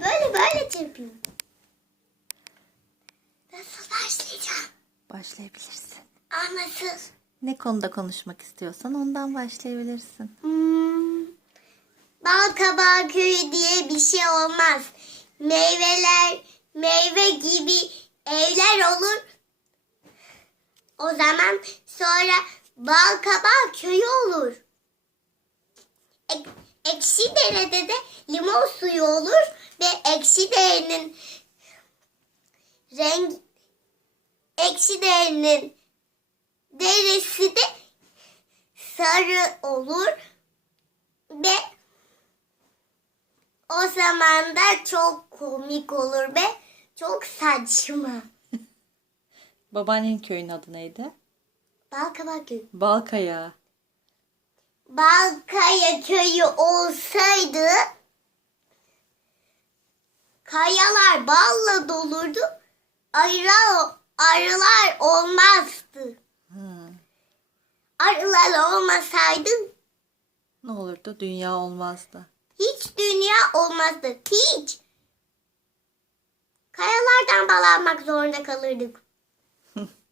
Böyle böyle çırpayım. Nasıl başlayacağım? Başlayabilirsin. Anlasız. Ne konuda konuşmak istiyorsan ondan başlayabilirsin. Hmm. Bal kabağı köyü diye bir şey olmaz. Meyveler, meyve gibi evler olur. O zaman sonra bal kabağı köyü olur. Ek- ekşi derede de limon suyu olur ve ekşi derenin renk ekşi derenin deresi de sarı olur ve o zaman da çok komik olur ve çok saçma. Babaannenin köyün adı neydi? Balkabak köyü. Balkaya. Balkaya köyü olsaydı kayalar balla dolurdu. Arılar, arılar olmazdı. Hı. Arılar olmasaydı Ne olurdu? Dünya olmazdı. hiç dünya olmazdı. Hiç. Kayalardan bal almak zorunda kalırdık.